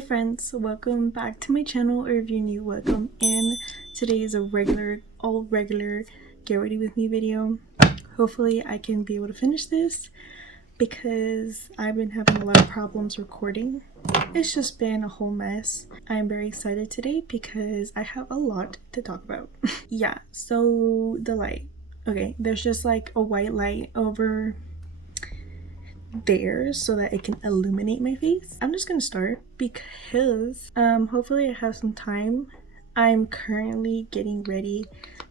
Hi friends, welcome back to my channel, or if you're new, welcome in. Today is a all regular get ready with me video. Hopefully I can be able to finish this because I've been having a lot of problems recording. It's just been a whole mess. I'm very excited today because I have a lot to talk about. Yeah, so the light. Okay, there's just like a white light over there so that it can illuminate my face. I'm just gonna start because hopefully I have some time. I'm currently getting ready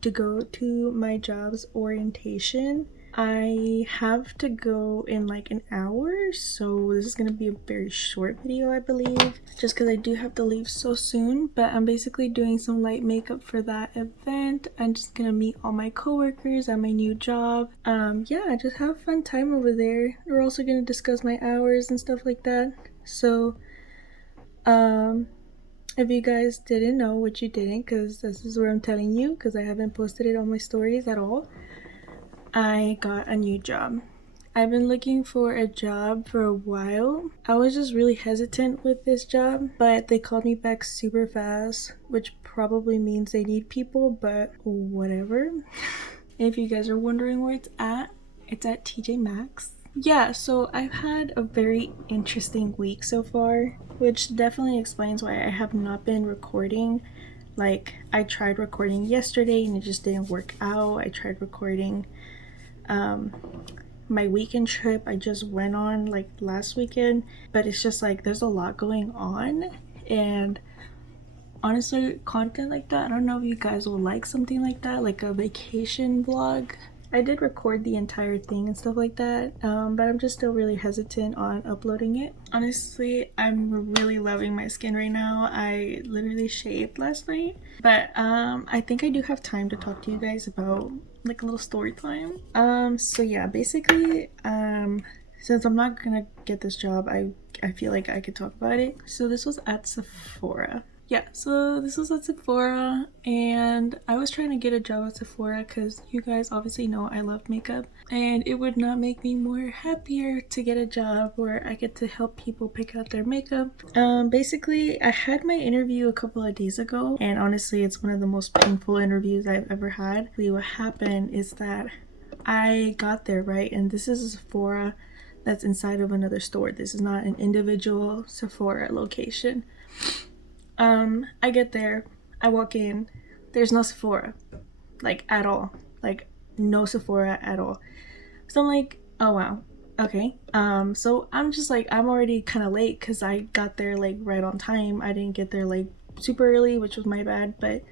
to go to my job's orientation. I have to go in like an hour, so this is gonna be a very short video, I believe, just because I do have to leave so soon. But I'm basically doing some light makeup for that event. I'm just gonna meet all my coworkers at my new job. Yeah, just have a fun time over there. We're also gonna discuss my hours and stuff like that. So if you guys didn't know, which you didn't, because this is where I'm telling you, because I haven't posted it on my stories at all, I got a new job. I've been looking for a job for a while. I was just really hesitant with this job, but they called me back super fast, which probably means they need people, but whatever. If you guys are wondering where it's at TJ Maxx. Yeah, so I've had a very interesting week so far, which definitely explains why I have not been recording. Like, I tried recording yesterday and it just didn't work out. I tried recording my weekend trip I just went on like last weekend, but it's just like there's a lot going on, and honestly, content like that, I don't know if you guys will like something like that, like a vacation vlog. I did record the entire thing and stuff like that, but I'm just still really hesitant on uploading it. Honestly, I'm really loving my skin right now. I literally shaved last night, but I think I do have time to talk to you guys about like a little story time. So yeah, basically, since I'm not gonna get this job, I feel like I could talk about it. So this was at Sephora. Yeah, so this was at Sephora, and I was trying to get a job at Sephora because you guys obviously know I love makeup, and it would not make me more happier to get a job where I get to help people pick out their makeup. Basically, I had my interview a couple of days ago, and honestly, it's one of the most painful interviews I've ever had. What happened is that I got there, right, and this is a Sephora that's inside of another store. This is not an individual Sephora location. I get there, I walk in, there's no Sephora, like at all, like no Sephora at all. So I'm like, oh wow, okay. So I'm just like, I'm already kind of late because I got there like right on time. I didn't get there like super early, which was my bad, but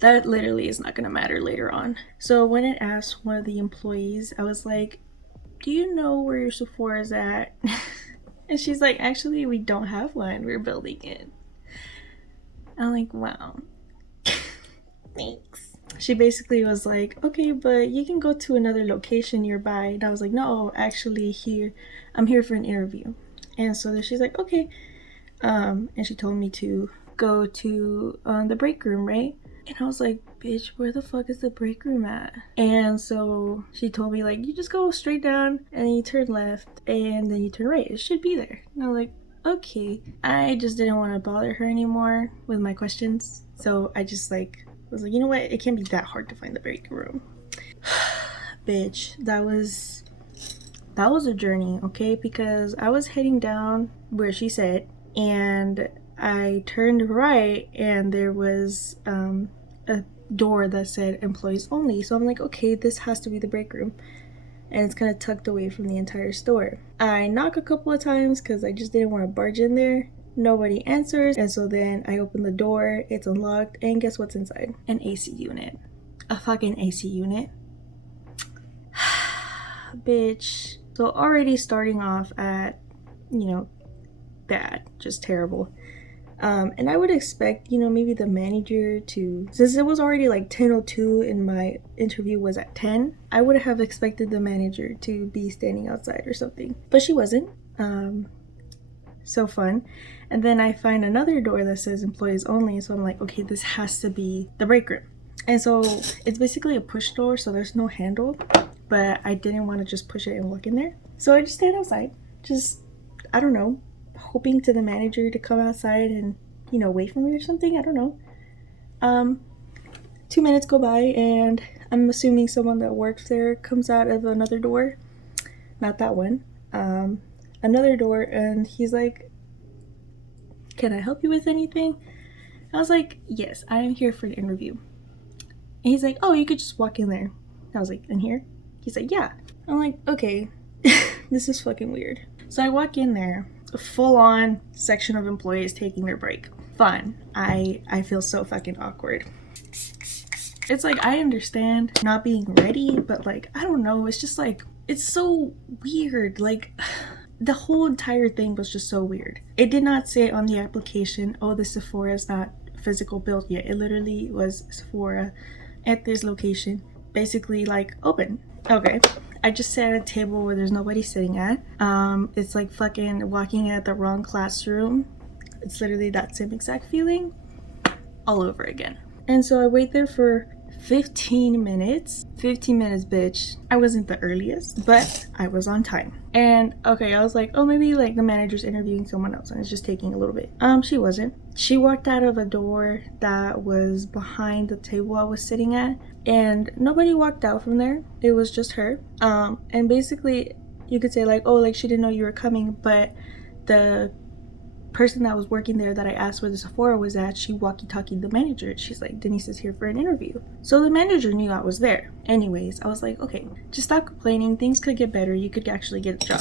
that literally is not gonna matter later on. So when I asked one of the employees, I was like, do you know where your Sephora is at? And she's like, actually, we don't have one, we're building it. I'm like, wow. Thanks. She basically was like, okay, but you can go to another location nearby. And I was like, no, actually I'm here for an interview. And so then she's like, okay. And she told me to go to the break room, right? And I was like, bitch, where the fuck is the break room at? And so she told me, like, you just go straight down and then you turn left and then you turn right. It should be there. And I was like, okay. I just didn't want to bother her anymore with my questions, so I just like was like, you know what, it can't be that hard to find the break room. Bitch, that was a journey, okay? Because I was heading down where she said, and I turned right and there was a door that said employees only. So I'm like, okay, this has to be the break room, and it's kind of tucked away from the entire store. I knock a couple of times because I just didn't want to barge in there. Nobody answers, and so then I open the door, it's unlocked, and guess what's inside? An AC unit. A fucking AC unit. Bitch. So already starting off at, you know, bad, just terrible. And I would expect, you know, maybe the manager to, since it was already like 10:02 and my interview was at 10, I would have expected the manager to be standing outside or something, but she wasn't. So fun. And then I find another door that says employees only, so I'm like, okay, this has to be the break room. And so it's basically a push door, so there's no handle, but I didn't want to just push it and walk in there, so I just stand outside, just, I don't know, hoping to the manager to come outside and, you know, wait for me or something. I don't know. 2 minutes go by and I'm assuming someone that works there comes out of another door. Not that one. Another door, and he's like, "Can I help you with anything?" I was like, "Yes, I am here for an interview." And he's like, "Oh, you could just walk in there." I was like, "In here?" He's like, "Yeah." I'm like, "Okay, this is fucking weird." So I walk in there, a full-on section of employees taking their break. Fun. I feel so fucking awkward. It's like, I understand not being ready, but like, I don't know, it's just like, it's so weird. Like, the whole entire thing was just so weird. It did not say on the application, "Oh, the Sephora is not physical built yet." It literally was Sephora at this location, basically like open. Okay, I just sat at a table where there's nobody sitting at. It's like fucking walking at the wrong classroom. It's literally that same exact feeling all over again. And so I wait there for 15 minutes. 15 minutes, bitch. I wasn't the earliest, but I was on time. And okay, I was like, oh, maybe like the manager's interviewing someone else and it's just taking a little bit. She wasn't. She walked out of a door that was behind the table I was sitting at, and nobody walked out from there. It was just her. And basically you could say like, oh, like she didn't know you were coming, but the person that was working there that I asked where the Sephora was at, she walkie-talkied the manager. She's like, "Denise is here for an interview." So the manager knew I was there. Anyways, I was like, okay, just stop complaining. Things could get better. You could actually get a job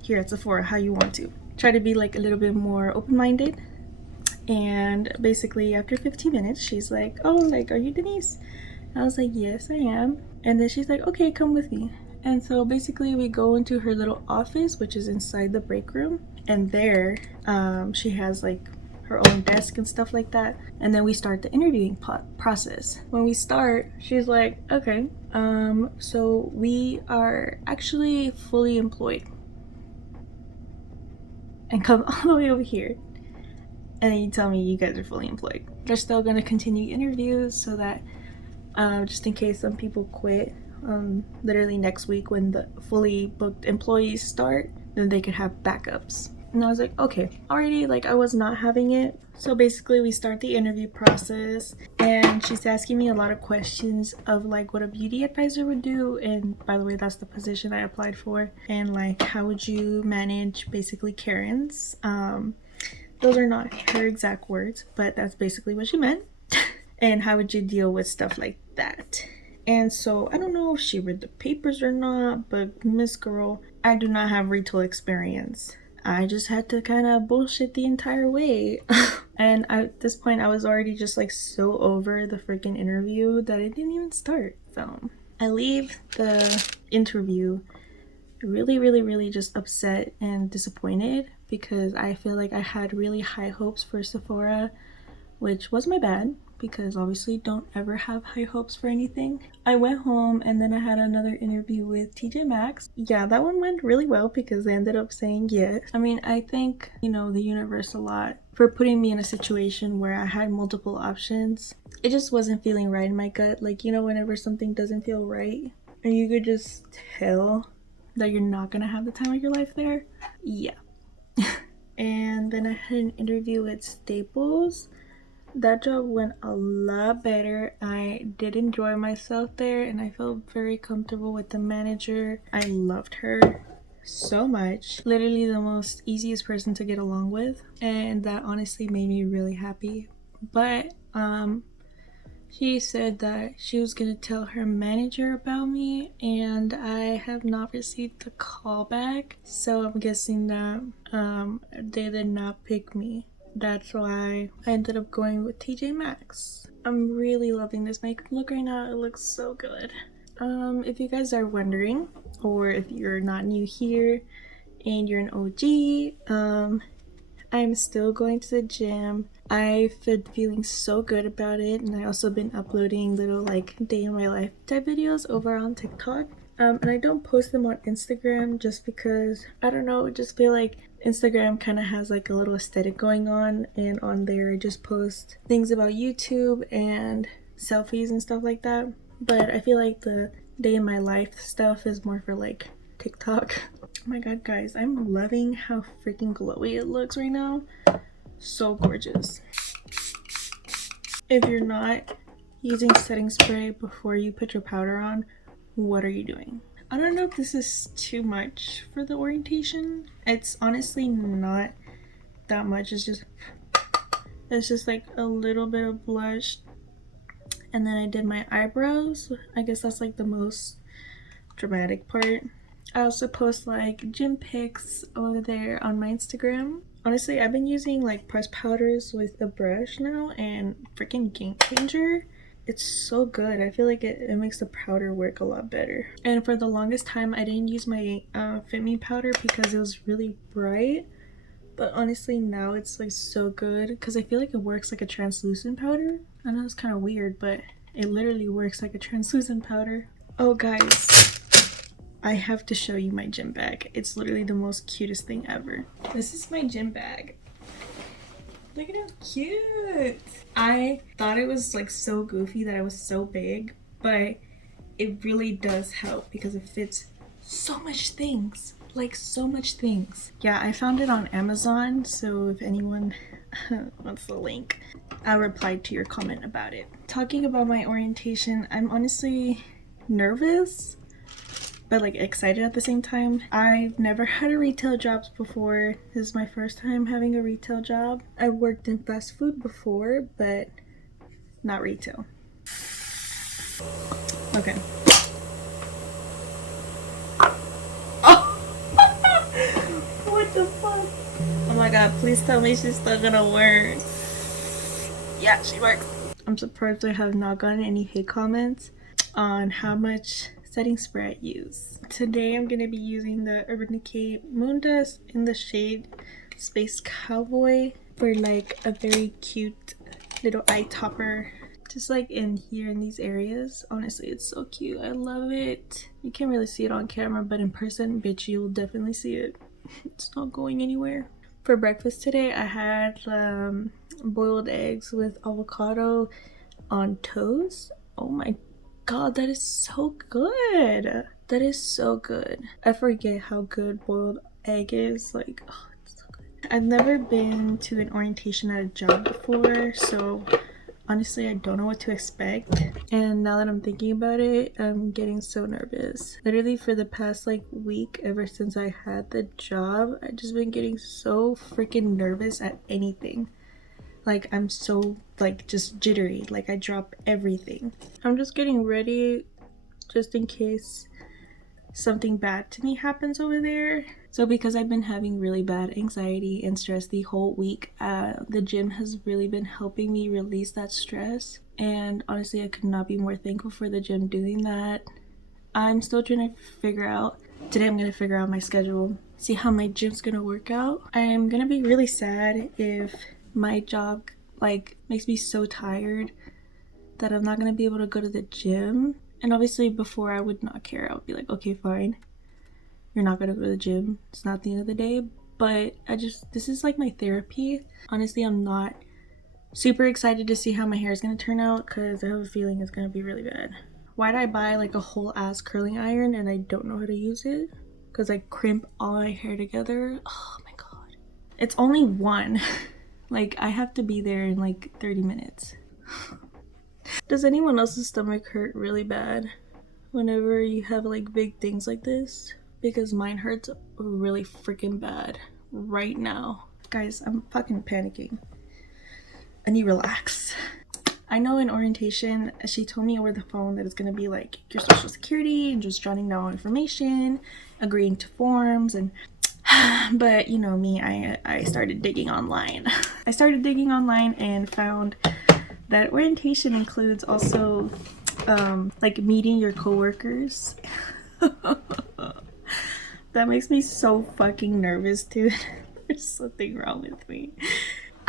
here at Sephora how you want to. Try to be like a little bit more open-minded. And basically after 15 minutes, she's like, "Oh, like, are you Denise?" I was like, "Yes, I am." And then she's like, "Okay, come with me." And so basically we go into her little office, which is inside the break room. And there, she has like her own desk and stuff like that. And then we start the interviewing process. When we start, she's like, "Okay, so we are actually fully employed." And come all the way over here. And then you tell me you guys are fully employed. They're still gonna continue interviews so that just in case some people quit literally next week when the fully booked employees start, then they could have backups. And I was like, okay, already, like, I was not having it. So basically we start the interview process and she's asking me a lot of questions of like what a beauty advisor would do. And by the way, that's the position I applied for. And like, how would you manage basically Karens? Those are not her exact words, but that's basically what she meant. And how would you deal with stuff like that? And so I don't know if she read the papers or not, but Miss Girl, I do not have retail experience. I just had to kind of bullshit the entire way. And at this point, I was already just like so over the freaking interview that it didn't even start. So I leave the interview really just upset and disappointed because I feel like I had really high hopes for Sephora, which was my bad because obviously don't ever have high hopes for anything. I went home and then I had another interview with TJ Maxx. Yeah, that one went really well because they ended up saying yes. I mean, I thank, you know, the universe a lot for putting me in a situation where I had multiple options. It just wasn't feeling right in my gut. Like, you know, whenever something doesn't feel right and you could just tell that you're not gonna have the time of your life there. Yeah. And then I had an interview at Staples. That job went a lot better. I did enjoy myself there and I felt very comfortable with the manager. I loved her so much. Literally the most easiest person to get along with, and that honestly made me really happy. But she said that she was gonna tell her manager about me, and I have not received the call back, so I'm guessing that they did not pick me. That's why I ended up going with TJ Maxx. I'm really loving this makeup look right now. It looks so good. If you guys are wondering, or if you're not new here and you're an OG, I'm still going to the gym. I've been feeling so good about it, and I also been uploading little like day in my life type videos over on TikTok. And I don't post them on Instagram just because, I don't know, I just feel like Instagram kind of has like a little aesthetic going on, and on there I just post things about YouTube and selfies and stuff like that. But I feel like the day in my life stuff is more for like TikTok. Oh my god, guys, I'm loving how freaking glowy it looks right now. So gorgeous. If you're not using setting spray before you put your powder on, what are you doing? I don't know if this is too much for the orientation. It's honestly not that much. It's just like a little bit of blush, and then I did my eyebrows. I guess that's like the most dramatic part. I also post like gym pics over there on my Instagram. Honestly, I've been using like pressed powders with a brush now, and freaking game changer. It's so good. I feel like it makes the powder work a lot better. And for the longest time, I didn't use my Fit Me powder because it was really bright. But honestly, now it's like so good because I feel like it works like a translucent powder. I know it's kind of weird, but it literally works like a translucent powder. Oh guys, I have to show you my gym bag. It's literally the most cutest thing ever. This is my gym bag. Look at how cute. I thought it was like so goofy that it was so big, but it really does help because it fits so much things. Like so much things. Yeah, I found it on Amazon, so if anyone wants the link, I'll reply to your comment about it. Talking about my orientation, I'm honestly nervous, but like excited at the same time. I've never had a retail job before. This is my first time having a retail job. I've worked in fast food before, but not retail. Okay. What the fuck? Oh my god, please tell me she's still gonna work. Yeah, she works. I'm surprised I have not gotten any hate comments on how much setting spray I use. Today I'm gonna be using the Urban Decay Moon Dust in the shade Space Cowboy for like a very cute little eye topper. Just like in here in these areas. Honestly, it's so cute. I love it. You can't really see it on camera, but in person, bitch, you'll definitely see it. It's not going anywhere. For breakfast today, I had boiled eggs with avocado on toast. Oh my god, that is so good. That is so good. I forget how good boiled egg is. Like, oh, it's so good. I've never been to an orientation at a job before, so honestly, I don't know what to expect. And now that I'm thinking about it, I'm getting so nervous. Literally for the past like week, ever since I had the job, I've just been getting so freaking nervous at anything. Like I'm so like just jittery, like I drop everything. I'm just getting ready just in case something bad to me happens over there. So because I've been having really bad anxiety and stress the whole week, the gym has really been helping me release that stress. And honestly, I could not be more thankful for the gym doing that. I'm still trying to figure out, today I'm going to figure out my schedule, see how my gym's going to work out. I'm going to be really sad if my job like makes me so tired that I'm not going to be able to go to the gym. And obviously before I would not care. I would be like, okay, fine. You're not going to go to the gym. It's not the end of the day. But this is like my therapy. Honestly, I'm not super excited to see how my hair is going to turn out because I have a feeling it's going to be really bad. Why'd I buy like a whole ass curling iron and I don't know how to use it? Because I crimp all my hair together. Oh my god. It's only one. Like I have to be there in like 30 minutes. Does anyone else's stomach hurt really bad whenever you have like big things like this? Because mine hurts really freaking bad right now. Guys, I'm fucking panicking. I need to relax. I know in orientation, she told me over the phone that it's gonna be like your social security and just jotting down information, agreeing to forms, and but you know me, I started digging online. I started digging online and found that orientation includes also like meeting your coworkers. That makes me so fucking nervous, dude. There's something wrong with me.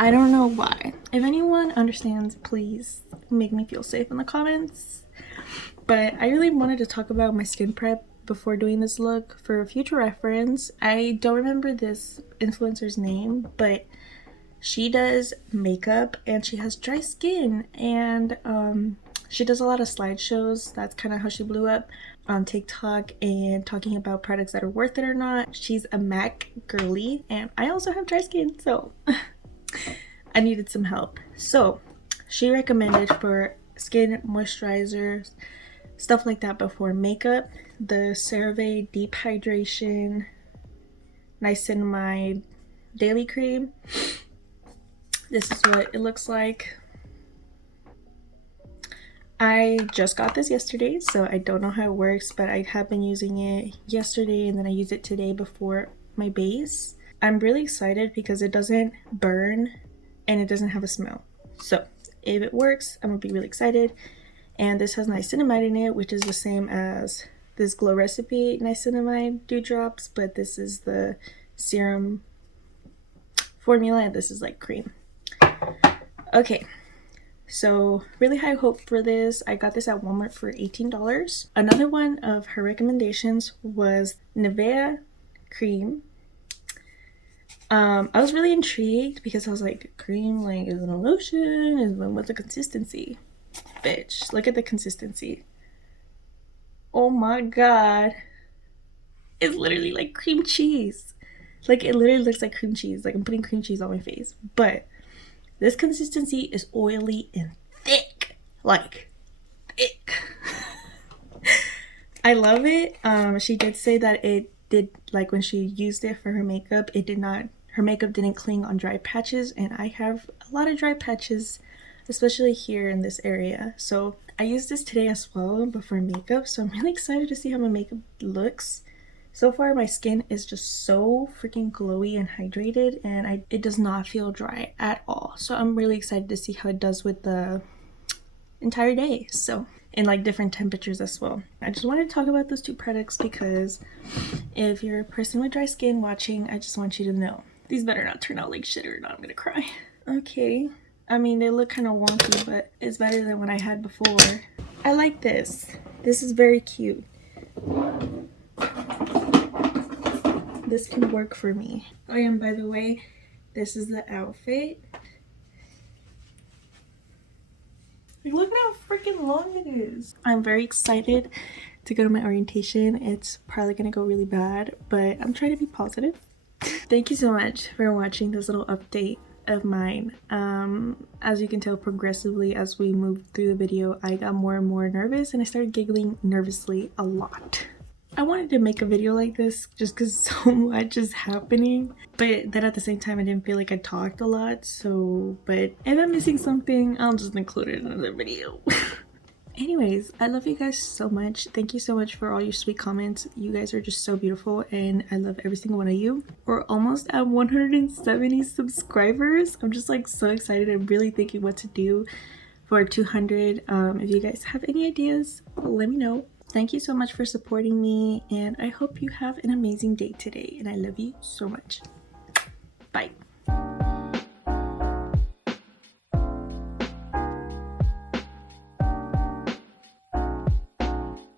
I don't know why. If anyone understands, please make me feel safe in the comments. But I really wanted to talk about my skin prep before doing this look for future reference. I don't remember this influencer's name, but she does makeup and she has dry skin, and she does a lot of slideshows. That's kind of how she blew up. on TikTok and talking about products that are worth it or not. She's a MAC girly, and I also have dry skin, so I needed some help. So she recommended for skin moisturizers, stuff like that before makeup, the CeraVe Deep Hydration Niacinamide Daily Cream. This is what it looks like. I just got this yesterday, so I don't know how it works, but I have been using it yesterday and then I used it today before my base. I'm really excited because it doesn't burn and it doesn't have a smell. So if it works, I'm gonna be really excited. And this has niacinamide in it, which is the same as this Glow Recipe niacinamide dewdrops, but this is the serum formula and this is like cream. Okay. So really high hope for this. I got this at Walmart for $18. Another one of her recommendations was Nivea cream. I was really intrigued because I was like, cream, like, is it a lotion? What's the consistency? Bitch, look at the consistency. Oh my god. It's literally like cream cheese. Like, it literally looks like cream cheese. Like, I'm putting cream cheese on my face. But this consistency is oily and thick. Like, thick. I love it. She did say that it did, like, when she used it for her makeup, her makeup didn't cling on dry patches, and I have a lot of dry patches, especially here in this area. So I used this today as well before makeup, so I'm really excited to see how my makeup looks. So far, my skin is just so freaking glowy and hydrated, and it does not feel dry at all. So I'm really excited to see how it does with the entire day. So, in like different temperatures as well. I just wanted to talk about those two products because if you're a person with dry skin watching, I just want you to know. These better not turn out like shit or not I'm gonna cry. Okay. I mean, they look kind of wonky, but it's better than what I had before. I like this. This is very cute. This can work for me. Oh, and by the way, this is the outfit. Like, look at how freaking long it is. I'm very excited to go to my orientation. It's probably gonna go really bad, but I'm trying to be positive. Thank you so much for watching this little update of mine. As you can tell, progressively as we moved through the video, I got more and more nervous and I started giggling nervously a lot. I wanted to make a video like this just because so much is happening, but then at the same time I didn't feel like I talked a lot, so but if I'm missing something, I'll just include it in another video. Anyways, I love you guys so much. Thank you so much for all your sweet comments. You guys are just so beautiful and I love every single one of you. We're almost at 170 subscribers. I'm just like so excited. I'm really thinking what to do for 200. If you guys have any ideas, let me know. Thank you so much for supporting me, and I hope you have an amazing day today, and I love you so much. Bye.